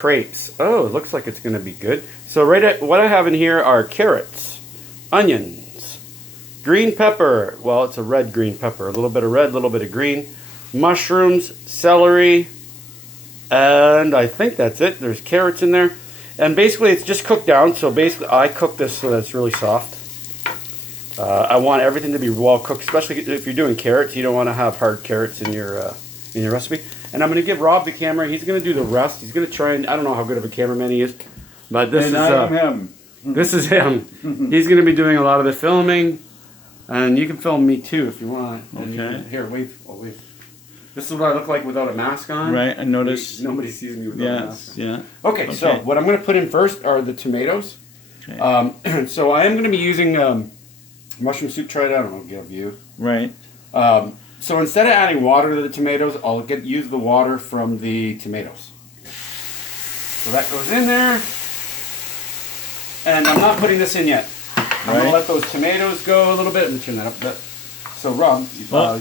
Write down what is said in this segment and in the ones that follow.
crepes. Oh, it looks like it's going to be good. So what I have in here are carrots, onions, green pepper. Well, it's a red green pepper. A little bit of red, a little bit of green. Mushrooms, celery, and I think that's it. There's carrots in there. And basically, it's just cooked down. So basically, I cook this so that it's really soft. I want everything to be well cooked, especially if you're doing carrots. You don't want to have hard carrots in your recipe. And I'm going to give Rob the camera. He's going to do the rest. He's going to try and, I don't know how good of a cameraman he is, but this is him. This is him. He's going to be doing a lot of the filming, and you can film me too if you want. Okay. Here, wait. Oh, wait. This is what I look like without a mask on. Right, I noticed. Nobody sees me without a mask on. Yeah. Okay, so what I'm going to put in first are the tomatoes. Okay. So I am going to be using mushroom soup. Try it out and I'll give you. Right. So instead of adding water to the tomatoes, I'll use the water from the tomatoes. So that goes in there. And I'm not putting this in yet. I'm going to let those tomatoes go a little bit and turn that up a bit. So Rob,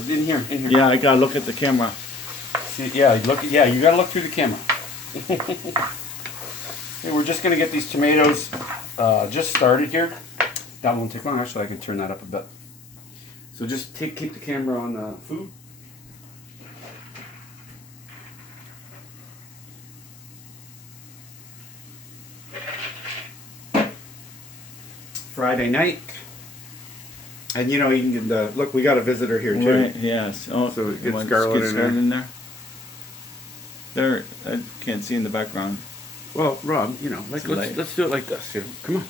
in here. Yeah, I got to look at the camera. See, you got to look through the camera. Okay, we're just going to get these tomatoes just started here. That won't take long. Actually, I can turn that up a bit. So just keep the camera on food. Friday night. And you know, you can get look, we got a visitor here too. Right, yes. Oh, so it gets Scarlet in there. There, I can't see in the background. Well, Rob, you know, let's do it like this. You know, come on.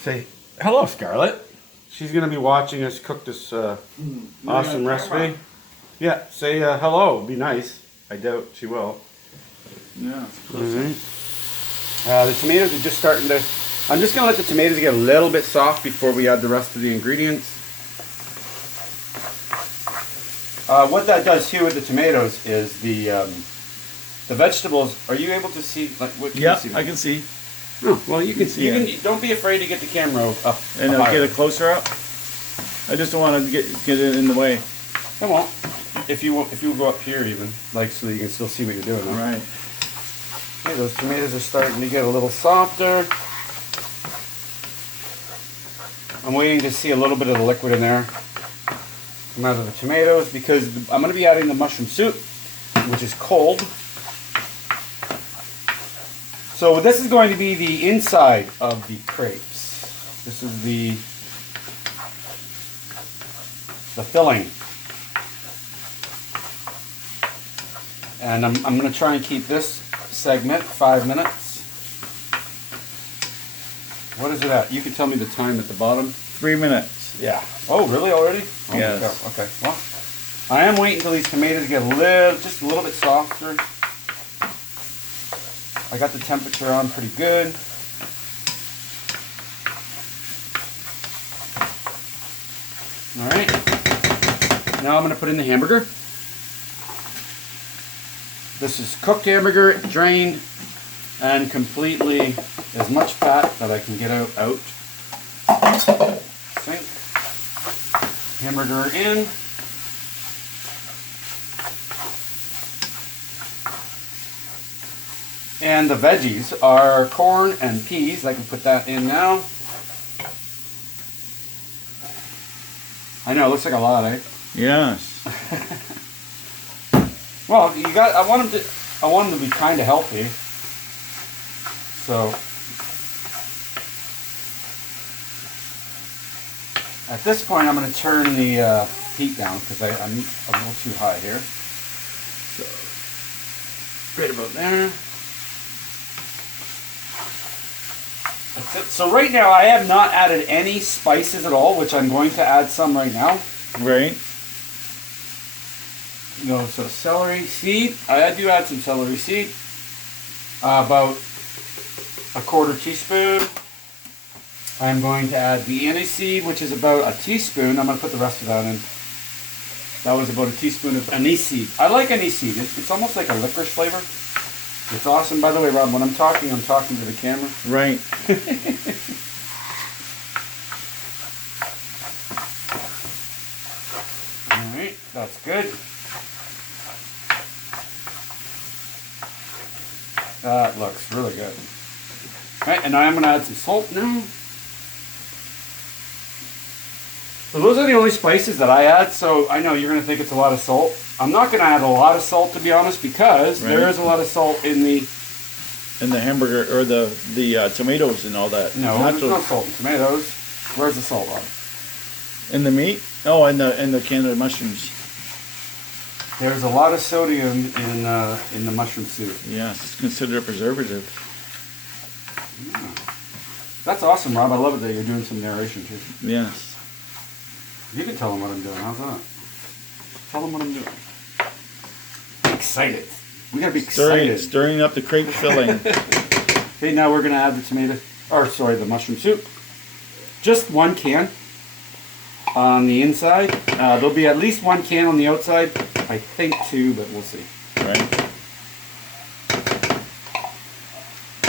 Say hello, Scarlet. She's going to be watching us cook this awesome recipe. Yeah, say hello. Be nice. I doubt she will. Yeah. All right. The tomatoes are just starting to... I'm just going to let the tomatoes get a little bit soft before we add the rest of the ingredients. What that does too with the tomatoes is the vegetables. Are you able to see? Like, what can you see? I can see. Oh, well, you can see. You can, don't be afraid to get the camera up. And I'll get it closer up. I just don't want to get it in the way. Come on. If you go up here even, like, so you can still see what you're doing. Huh? Right. Okay, those tomatoes are starting to get a little softer. I'm waiting to see a little bit of the liquid in there come out of the tomatoes because I'm going to be adding the mushroom soup, which is cold. So this is going to be the inside of the crepes. This is the filling. And I'm going to try and keep this segment 5 minutes. What is it at? You can tell me the time at the bottom. 3 minutes. Yeah. Oh, really already? Oh, yes. Okay. Well, I am waiting until these tomatoes get just a little bit softer. I got the temperature on pretty good. All right. Now I'm going to put in the hamburger. This is cooked hamburger, drained, and completely as much fat that I can get out. Sink. Hamburger in. And the veggies are corn and peas. I can put that in now. I know, it looks like a lot, eh? Yes. Well, I want them to be kind of healthy. So at this point, I'm going to turn the heat down because I'm a little too high here. So right about there. That's it. So right now, I have not added any spices at all, which I'm going to add some right now. Right. So celery seed. I do add some celery seed. About a 1/4 teaspoon. I'm going to add the anise seed, which is about a teaspoon. I'm going to put the rest of that in. That was about a teaspoon of anise seed. I like anise seed. It's almost like a licorice flavor. It's awesome. By the way, Rob, when I'm talking to the camera. Right. All right, that's good. That looks really good. All right, and now I'm going to add some salt now. So those are the only spices that I add, so I know you're going to think it's a lot of salt. I'm not going to add a lot of salt, to be honest, because there is a lot of salt in the... In the hamburger, or the tomatoes and all that. No, there's no salt in tomatoes. Where's the salt, Rob? In the meat? Oh, in the Canada mushrooms. There's a lot of sodium in the mushroom soup. Yes, it's considered a preservative. Yeah. That's awesome, Rob. I love it that you're doing some narration too. Yes. You can tell them what I'm doing. How's that? Tell them what I'm doing. I'm excited. We gotta be excited. Stirring up the crepe filling. Okay, now we're gonna add the mushroom soup. Just 1 can on the inside. There'll be at least 1 can on the outside. I think 2, but we'll see. Right.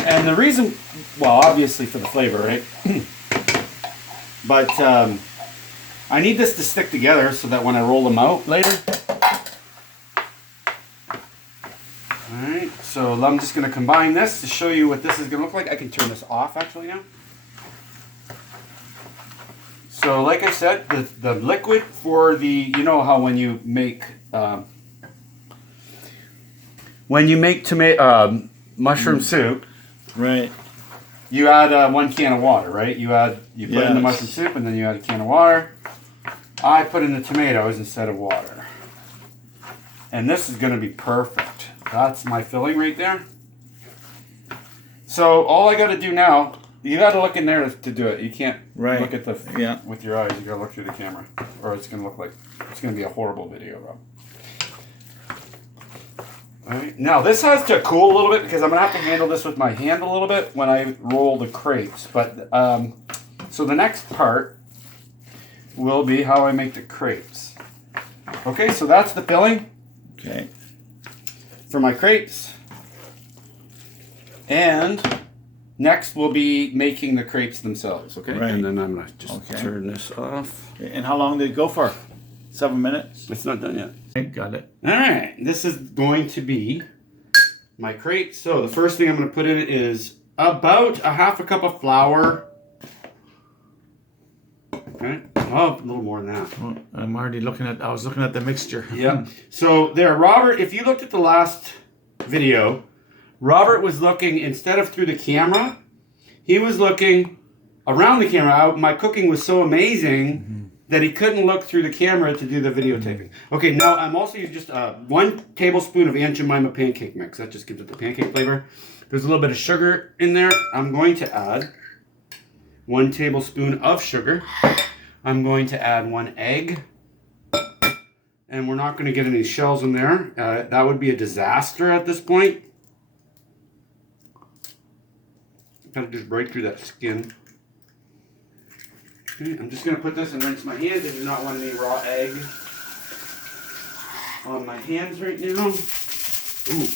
And the reason, well, obviously for the flavor, right? But I need this to stick together so that when I roll them out later. Alright, so I'm just going to combine this to show you what this is going to look like. I can turn this off actually now. So like I said, the liquid for the, you know how when you make mushroom soup, right? You add 1 can of water, right? You put in the mushroom soup and then you add a can of water. I put in the tomatoes instead of water, and this is going to be perfect. That's my filling right there. So all I got to do now. You got to look in there to do it. You can't look at with your eyes. You got to look through the camera, or it's going to be a horrible video, Rob. All right. Now this has to cool a little bit because I'm going to have to handle this with my hand a little bit when I roll the crepes. But so the next part will be how I make the crepes. Okay, so that's the filling. Okay. For my crepes, and next, we'll be making the crepes themselves, okay? Right. And then I'm going to just turn this off. Okay. And how long did it go for? 7 minutes? It's not done yet. Okay, got it. All right. This is going to be my crepes. So the first thing I'm going to put in it is about a half a cup of flour. Okay. Oh, a little more than that. Well, I was looking at the mixture. Yeah. So there, Robert, if you looked at the last video, Robert was looking, instead of through the camera, he was looking around the camera. My cooking was so amazing that he couldn't look through the camera to do the videotaping. Okay, now I'm also using just 1 tablespoon of Aunt Jemima pancake mix. That just gives it the pancake flavor. There's a little bit of sugar in there. I'm going to add 1 tablespoon of sugar. I'm going to add 1 egg. And we're not going to get any shells in there. That would be a disaster at this point. Gotta just break through that skin. Okay, I'm just gonna put this and rinse my hands. I do not want any raw egg on my hands right now. Ooh,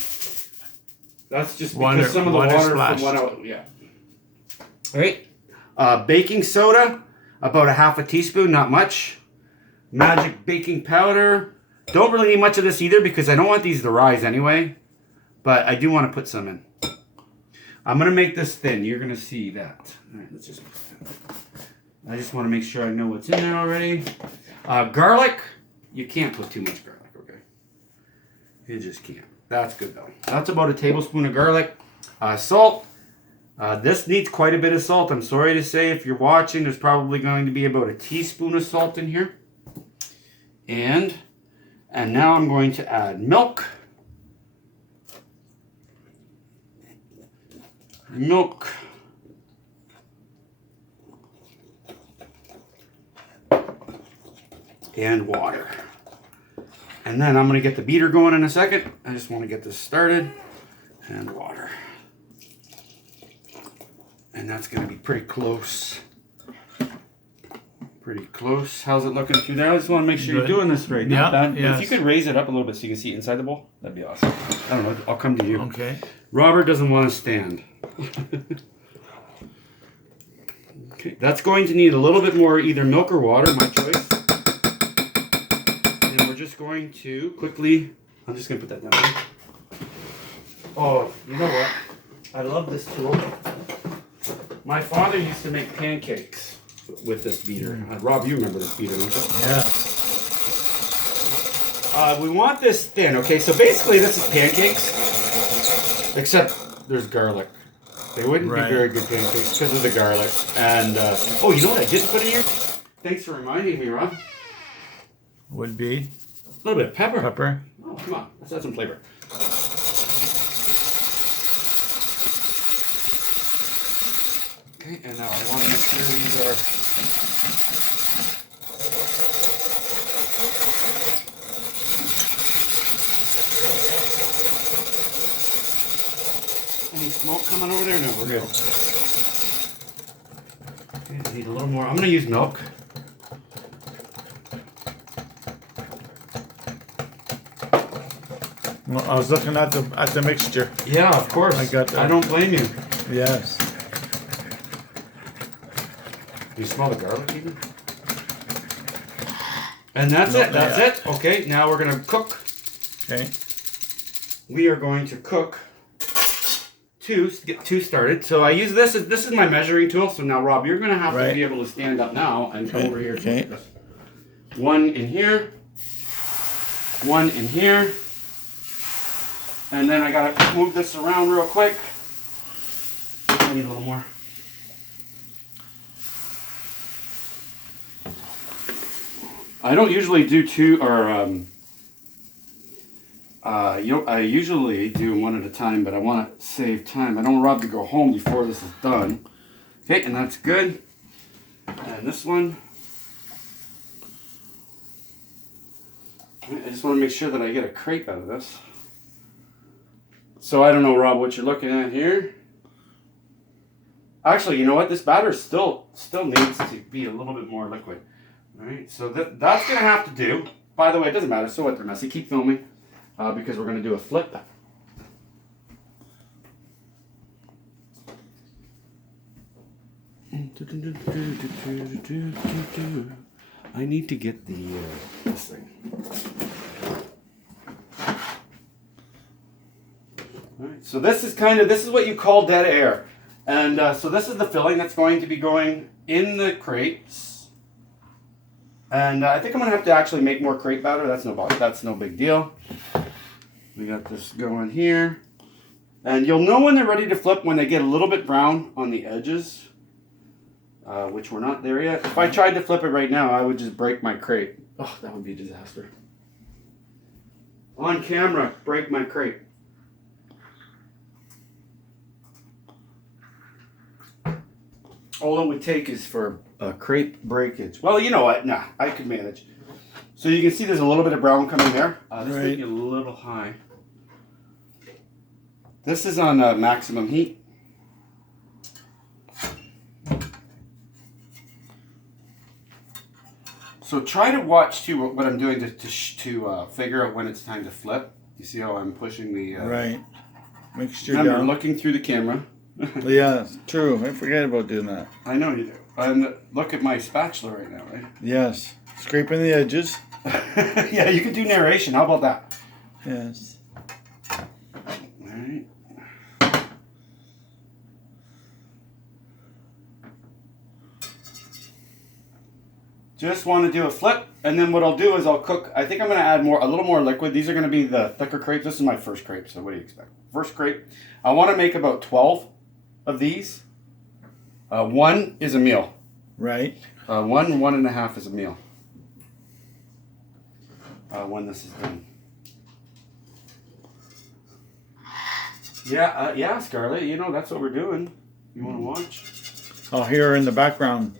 that's just because some of the water from what All right, baking soda, about a half a teaspoon, not much. Magic baking powder. Don't really need much of this either because I don't want these to rise anyway, but I do want to put some in. I'm going to make this thin. You're going to see that. All right, let's just put it thin. I just want to make sure I know what's in there already. Garlic. You can't put too much garlic, okay? You just can't. That's good, though. That's about a tablespoon of garlic. Salt. This needs quite a bit of salt. I'm sorry to say, if you're watching, there's probably going to be about a teaspoon of salt in here. And now I'm going to add milk. Milk. And water. And then I'm going to get the beater going in a second. I just want to get this started. And water. And that's going to be pretty close. Pretty close. How's it looking through there? I just want to make sure you're doing this right. Yeah. If you could raise it up a little bit so you can see inside the bowl, that'd be awesome. I don't know. I'll come to you. Okay. Robert doesn't want to stand. Okay. That's going to need a little bit more either milk or water, my choice. And we're just going to quickly... I'm just going to put that down. Oh, you know what? I love this tool. My father used to make pancakes with this beater. Rob, you remember this beater, don't you? Yeah. We want this thin, okay? So basically this is pancakes, except there's garlic. They wouldn't be very good pancakes because of the garlic. And, oh, you know what I didn't put in here? Thanks for reminding me, Rob. Would be? A little bit of pepper. Pepper. Oh, come on. Let's add some flavor. Okay, and now I want to make sure these are... Any smoke coming over there? No, we're good. Okay, I need a little more. I'm going to use milk. Well, I was looking at the mixture. Yeah, of course. I got that. I don't blame you. Yes. Do you smell the garlic even? And that's it. That's it. Okay, now we're going to cook. Okay. We are going to cook get two started. So I use this is my measuring tool. So now, Rob, you're going to have to be able to stand up now and come over here. Okay. One in here. One in here. And then I got to move this around real quick. I need a little more. I don't usually do two, or I usually do one at a time, but I want to save time. I don't want Rob to go home before this is done. Okay, and that's good. And this one, I just want to make sure that I get a crepe out of this. So I don't know, Rob, what you're looking at here. Actually, you know what? This batter still needs to be a little bit more liquid. All right, so that's going to have to do. By the way, it doesn't matter. So what? They're messy. Keep filming because we're going to do a flip. I need to get this thing. All right, so this is what you call dead air. And so this is the filling that's going to be going in the crepes. And I think I'm going to have to actually make more crepe batter. That's no big deal. We got this going here. And you'll know when they're ready to flip when they get a little bit brown on the edges, which we're not there yet. If I tried to flip it right now, I would just break my crepe. Oh, that would be a disaster. On camera, break my crepe. All it would take is for a crepe breakage. Well, you know what? Nah, I could manage. So you can see there's a little bit of brown coming there. This might be a little high. This is on maximum heat. So try to watch too what I'm doing to figure out when it's time to flip. You see how I'm pushing the mixture remember, down. looking through the camera. Yeah, true. I forget about doing that. I know you do. And look at my spatula right now, right? Yes. Scraping the edges. Yeah, you can do narration. How about that? Yes. All right. Just want to do a flip, and then what I'll do is I'll cook. I think I'm going to add a little more liquid. These are going to be the thicker crepes. This is my first crepe, so what do you expect? First crepe. I want to make about 12 of these. One is a meal. Right. 1.5 is a meal. When this is done. Yeah, Scarlett. You know that's what we're doing. You want to watch? I'll hear her in the background.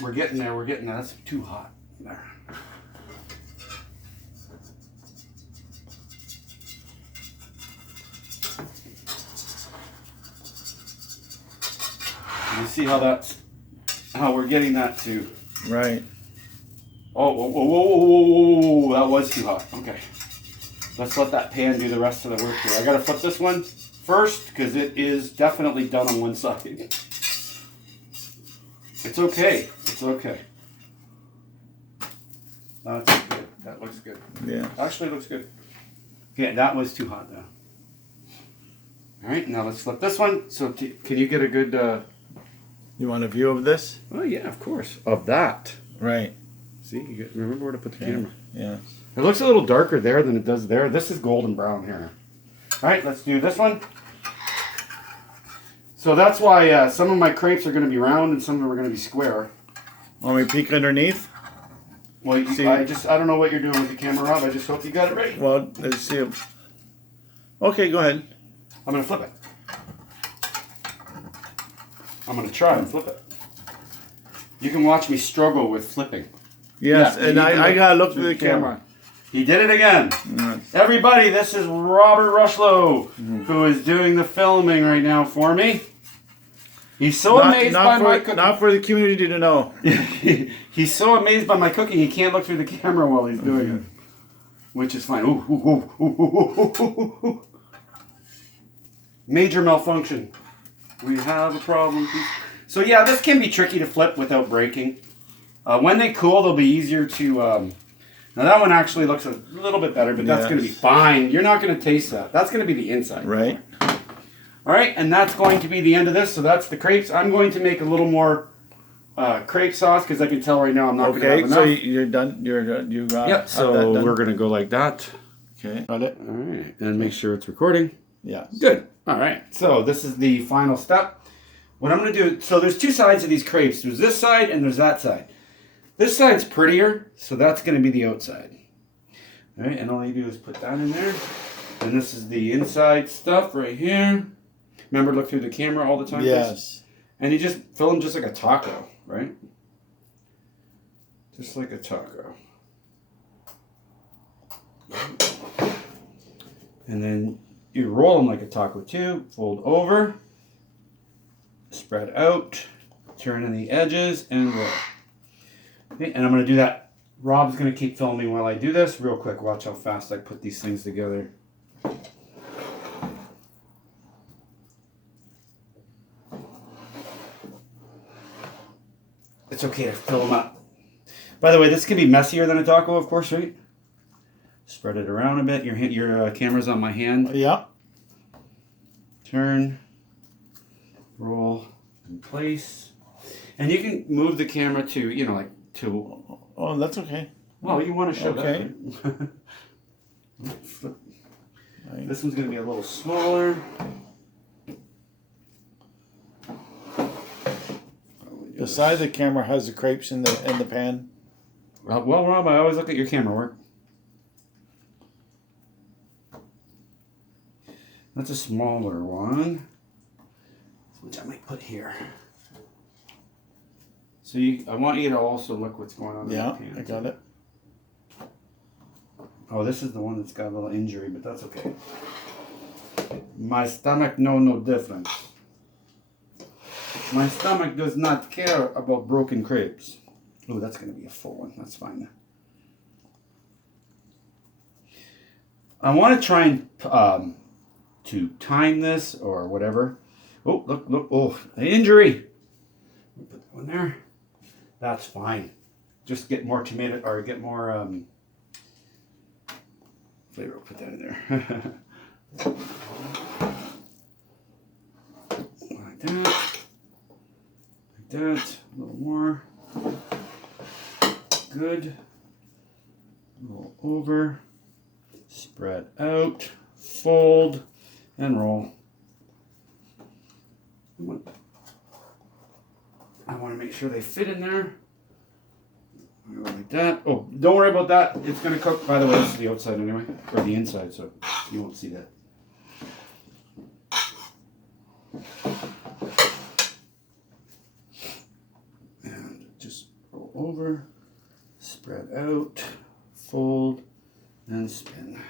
We're getting there. We're getting there. That's too hot. There. You see how we're getting that to. Right. Oh, whoa, that was too hot. Okay. Let's let that pan do the rest of the work here. I gotta flip this one first because it is definitely done on one side. It's okay. It's okay. That's good. That looks good. Yeah. Actually, it looks good. Okay, that was too hot though. All right, now let's flip this one. So can you get a good... You want a view of this? Oh yeah, of course. Of that. Right. See, remember where to put the camera. Yes. It looks a little darker there than it does there. This is golden brown here. All right, let's do this one. So that's why some of my crepes are going to be round and some of them are going to be square. Want me to peek underneath? Well, See. I don't know what you're doing with the camera, Rob. I just hope you got it ready. Well, let's see. Okay, go ahead. I'm going to flip it. I'm going to try and flip it. You can watch me struggle with flipping. Yes, Yeah, and I got to look through the camera. He did it again. Yes. Everybody, this is Robert Rushlow, who is doing the filming right now for me. He's so amazed by my cooking. Not for the community to know. He's so amazed by my cooking, he can't look through the camera while he's doing it. Which is fine. Ooh, ooh, ooh, ooh, ooh, ooh, ooh. Major malfunction. We have a problem. So yeah, this can be tricky to flip without breaking. When they cool, they'll be easier to... now that one actually looks a little bit better, but that's going to be fine. You're not going to taste that. That's going to be the inside. Right. All right, and that's going to be the end of this. So that's the crepes. I'm going to make a little more crepe sauce because I can tell right now I'm not going to have enough. Okay, so you're done. You got. Yep. So we're going to go like that. Okay. Got it. All right, and make sure it's recording. Yeah. Good. All right. So this is the final step. What I'm going to do. So there's two sides of these crepes. There's this side and there's that side. This side's prettier, so that's going to be the outside. All right, and all you do is put that in there. And this is the inside stuff right here. Remember, look through the camera all the time? Yes. Please? And you just fill them just like a taco, right? Just like a taco. And then you roll them like a taco too. Fold over. Spread out. Turn in the edges and roll. Okay, and I'm going to do that. Rob's going to keep filming while I do this. Real quick, watch how fast I put these things together. It's okay to fill them up. By the way, this can be messier than a taco, of course, right? Spread it around a bit. Your camera's on my hand. Yeah. Turn. Roll in place. And you can move the camera to, you know, like to... Oh, that's okay. Well, you want to show Okay. that. Right? Right. This one's going to be a little smaller. The side of the camera has the crepes in the pan. Well, Rob, I always look at your camera work. That's a smaller one, which I might put here. So I want you to also look what's going on in Yeah, the pan. I got it. Oh, this is the one that's got a little injury, but that's okay. My stomach knows no difference. My stomach does not care about broken crepes. Oh, that's going to be a full one. That's fine. I want to try and to time this or whatever. Oh, look. Oh, an injury. Put that one there. That's fine. Just get more tomato or get more flavor. Put that in there. Like that. Like that. A little more. Good. Roll over. Spread out. Fold. And roll. I want to make sure they fit in there. Like that. Oh, don't worry about that. It's going to cook. By the way, this is the outside anyway. Or the inside, so you won't see that. And just roll over. Spread out. Fold. And spin.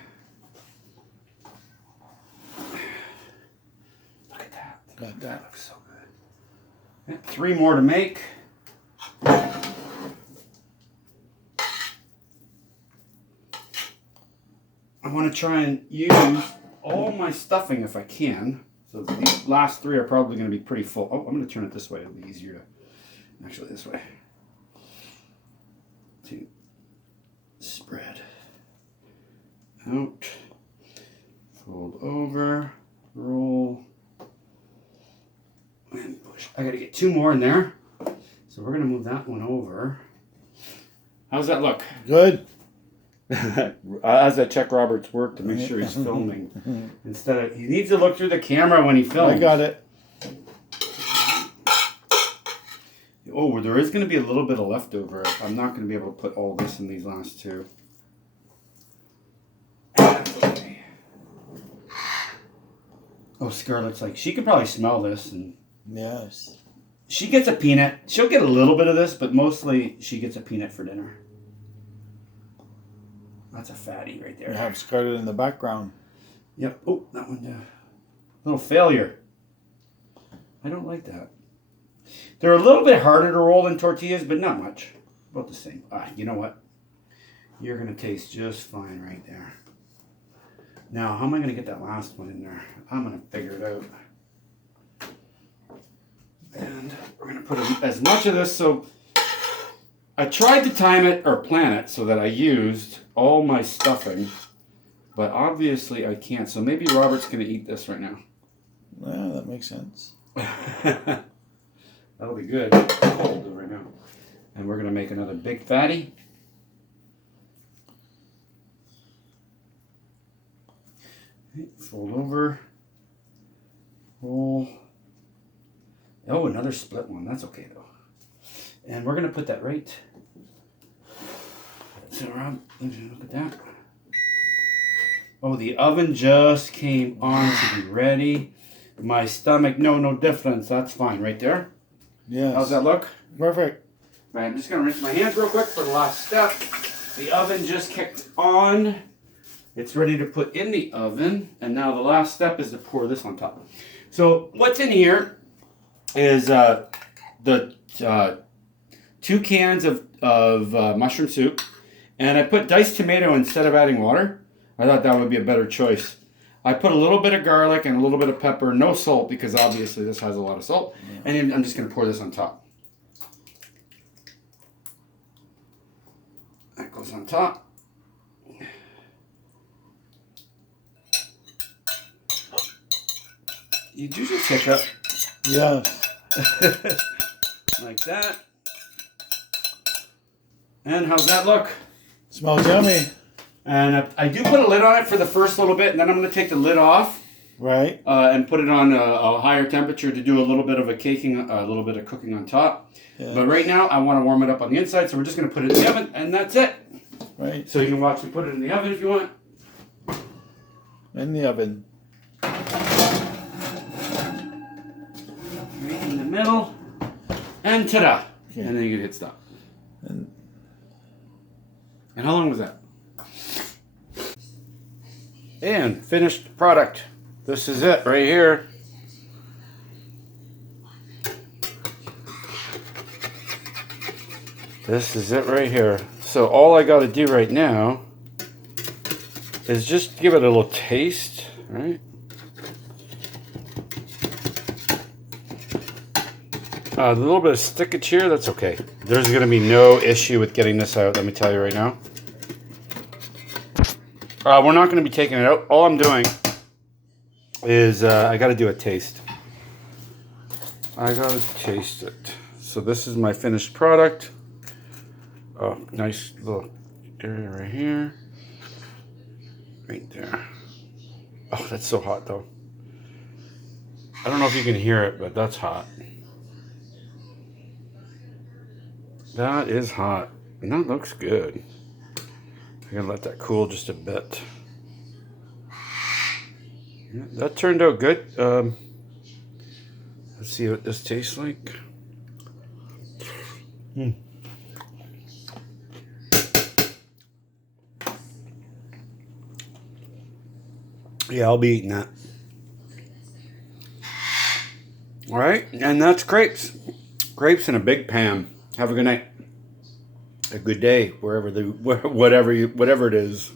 Look at that. Got that. That looks so good. Yeah, 3 more to make. I want to try and use all my stuffing if I can. So these last 3 are probably going to be pretty full. Oh, I'm going to turn it this way. It'll be easier to... Actually, this way. To spread out. I gotta get 2 more in there. So we're gonna move that one over. How's that look? Good. As I check Robert's work to make sure he's filming. Instead of, he needs to look through the camera when he films. I got it. Oh, there is going to be a little bit of leftover. I'm not going to be able to put all this in these last 2. Okay. Oh, Scarlett's like, she could probably smell this. And Yes. she gets a peanut. She'll get a little bit of this, but mostly she gets a peanut for dinner. That's a fatty right there. You have Scarlett in the background. Yep. Oh, that one. Little failure. I don't like that. They're a little bit harder to roll than tortillas, but not much. About the same. You know what? You're going to taste just fine right there. Now, how am I going to get that last one in there? I'm going to figure it out. And we're going to put as much of this. So I tried to time it or plan it so that I used all my stuffing. But obviously I can't. So maybe Robert's going to eat this right now. Yeah, that makes sense. That'll be good. Cold right now. And we're going to make another big fatty. Fold over. Roll. Oh, another split one. That's okay though. And we're going to put that right. So Rob, look at that. Oh, the oven just came on to be ready. My stomach, no difference. That's fine right there. Yes. How's that look? Perfect. Right, I'm just going to rinse my hands real quick for the last step. The oven just kicked on. It's ready to put in the oven. And now the last step is to pour this on top. So what's in here is the 2 cans of mushroom soup. And I put diced tomato instead of adding water. I thought that would be a better choice. I put a little bit of garlic and a little bit of pepper, no salt because obviously this has a lot of salt. Yeah. And then I'm just going to pour this on top. That goes on top. You do just hiccup. Yeah. Like that. And how's that look? Smells yummy. And I do put a lid on it for the first little bit, and then I'm going to take the lid off. Right. And put it on a higher temperature to do a little bit of a little bit of cooking on top. Yeah. But right now, I want to warm it up on the inside, so we're just going to put it in the oven, and that's it. Right. So you can watch me put it in the oven if you want. In the oven. Right in the middle. And ta-da! Okay. And then you can hit stop. And how long was that? And finished product. This is it right here. This is it right here. So all I got to do right now is just give it a little taste, right? A little bit of stickage here, that's okay. There's going to be no issue with getting this out, let me tell you right now. We're not going to be taking it out. All I'm doing is I got to do a taste. I got to taste it. So this is my finished product. Oh, nice little area right here. Right there. Oh, that's so hot though. I don't know if you can hear it, but that's hot. That is hot. And that looks good. I'm gonna let that cool just a bit. Yeah, that turned out good. Let's see what this tastes like. Yeah, I'll be eating that. All right, and that's crepes. Crepes in a big pan. Have a good night. A good day, whatever it is.